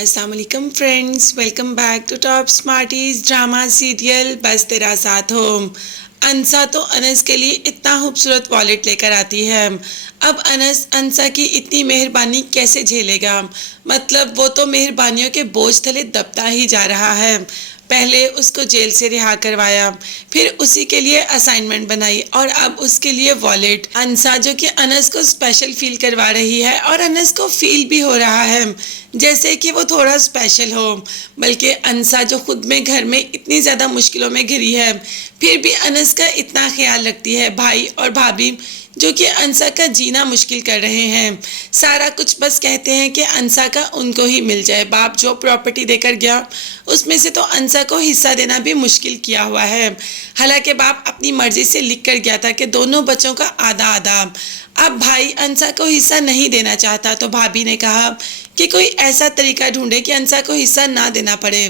अस्सलाम वालेकुम friends, welcome back to Top Smarties drama serial Bas Tera साथ हो। अंसा तो अनस के लिए इतना खूबसूरत वॉलेट लेकर आती है। अब अनस अंसा की इतनी मेहरबानी कैसे झेलेगा। मतलब वो तो मेहरबानियों के बोझ तले दबता ही जा रहा है। पहले उसको जेल से रिहा करवाया, फिर उसी के लिए असाइनमेंट बनाई और अब उसके लिए वॉलेट। अंसा जो कि अनस को स्पेशल फील करवा रही है और अनस को फील भी हो रहा है जैसे कि वो थोड़ा स्पेशल हो। बल्कि अंसा जो खुद में घर में इतनी ज़्यादा मुश्किलों में घिरी है, फिर भी अनस का इतना ख्याल रखती है। भाई और भाभी जो कि अंसा का जीना मुश्किल कर रहे हैं, सारा कुछ बस कहते हैं कि अंसा का उनको ही मिल जाए। बाप जो प्रॉपर्टी देकर गया उसमें से तो अंसा को हिस्सा देना भी मुश्किल किया हुआ है। हालांकि बाप अपनी मर्जी से लिख कर गया था कि दोनों बच्चों का आधा आधा। अब भाई अंसा को हिस्सा नहीं देना चाहता तो भाभी ने कहा कि कोई ऐसा तरीका ढूंढे कि अंसा को हिस्सा ना देना पड़े।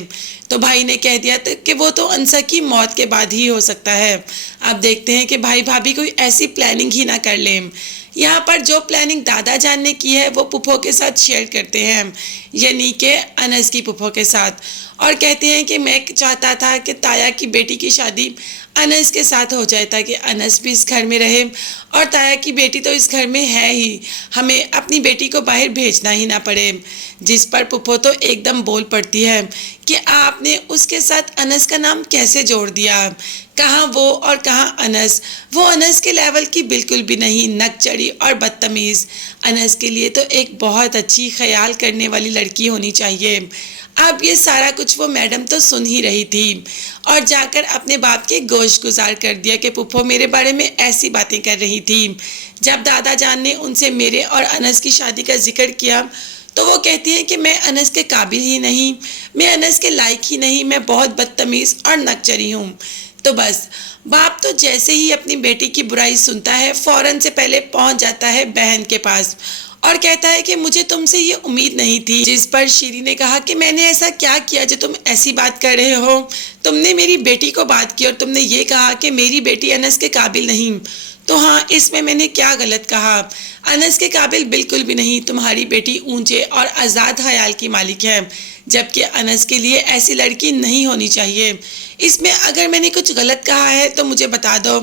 तो भाई ने कह दिया कि वो तो अंसा की मौत के बाद ही हो सकता है। अब देखते हैं कि भाई भाभी कोई ऐसी प्लानिंग ही ना कर ले। यहाँ पर जो प्लानिंग दादा जान ने की है वो पुप्पो के साथ शेयर करते हैं, यानी कि अनस की पुप्पो के साथ, और कहते हैं कि मैं चाहता था कि ताया की बेटी की शादी अनस के साथ हो जाए ताकि अनस भी इस घर में रहे और ताया की बेटी तो इस घर में है ही, हमें अपनी बेटी को बाहर भेजना ही ना पड़े। जिस पर पुप्पो तो एकदम बोल पड़ती है कि आपने उसके साथ अनस का नाम कैसे जोड़ दिया। कहाँ वो और कहाँ अनस। वो अनस के लेवल की बिल्कुल भी नहीं, नकचड़ी और बदतमीज़। अनस के लिए तो एक बहुत अच्छी ख्याल करने वाली लड़की होनी चाहिए। अब ये सारा कुछ वो मैडम तो सुन ही रही थी और जाकर अपने बाप के गोश गुजार कर दिया कि पुप्पो मेरे बारे में ऐसी बातें कर रही थी। जब दादा जान ने उनसे मेरे और अनस की शादी का जिक्र किया तो वो कहती हैं कि मैं अनस के काबिल ही नहीं, मैं अनस के लायक ही नहीं, मैं बहुत बदतमीज़ और नकचरी हूँ। तो बस बाप तो जैसे ही अपनी बेटी की बुराई सुनता है फौरन से पहले पहुंच जाता है बहन के पास और कहता है कि मुझे तुमसे ये उम्मीद नहीं थी। जिस पर शीरी ने कहा कि मैंने ऐसा क्या किया जो तुम ऐसी बात कर रहे हो। तुमने मेरी बेटी को बात की और तुमने ये कहा कि मेरी बेटी अनस के काबिल नहीं। तो हाँ, इसमें मैंने क्या गलत कहा। अनस के काबिल बिल्कुल भी नहीं। तुम्हारी बेटी ऊंचे और आज़ाद ख्याल की मालिक है, जबकि अनस के लिए ऐसी लड़की नहीं होनी चाहिए। इसमें अगर मैंने कुछ गलत कहा है तो मुझे बता दो।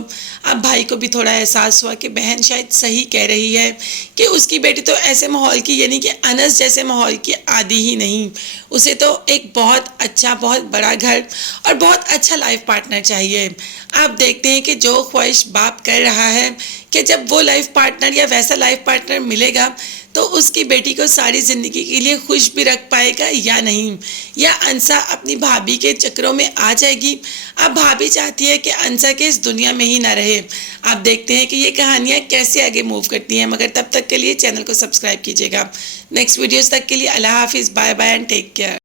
अब भाई को भी थोड़ा एहसास हुआ कि बहन शायद सही कह रही है कि उसकी बेटी तो ऐसे माहौल की, यानी कि अनस जैसे माहौल की आदी ही नहीं। उसे तो एक बहुत अच्छा, बहुत बड़ा घर और बहुत अच्छा लाइफ पार्टनर चाहिए। आप देखते हैं कि जो ख्वाहिश बाप कर रहा है कि जब वो लाइफ पार्टनर या वैसा लाइफ पार्टनर मिलेगा तो उसकी बेटी को सारी ज़िंदगी के लिए खुश भी रख पाएगा या नहीं, या अंसा अपनी भाभी के चक्करों में आ जाएगी। अब भाभी चाहती है कि अंसा के इस दुनिया में ही ना रहे। आप देखते हैं कि ये कहानियाँ कैसे आगे मूव करती हैं। मगर तब तक के लिए चैनल को सब्सक्राइब कीजिएगा। नेक्स्ट वीडियोस तक के लिए अल्लाह हाफिज़, bye bye and take care.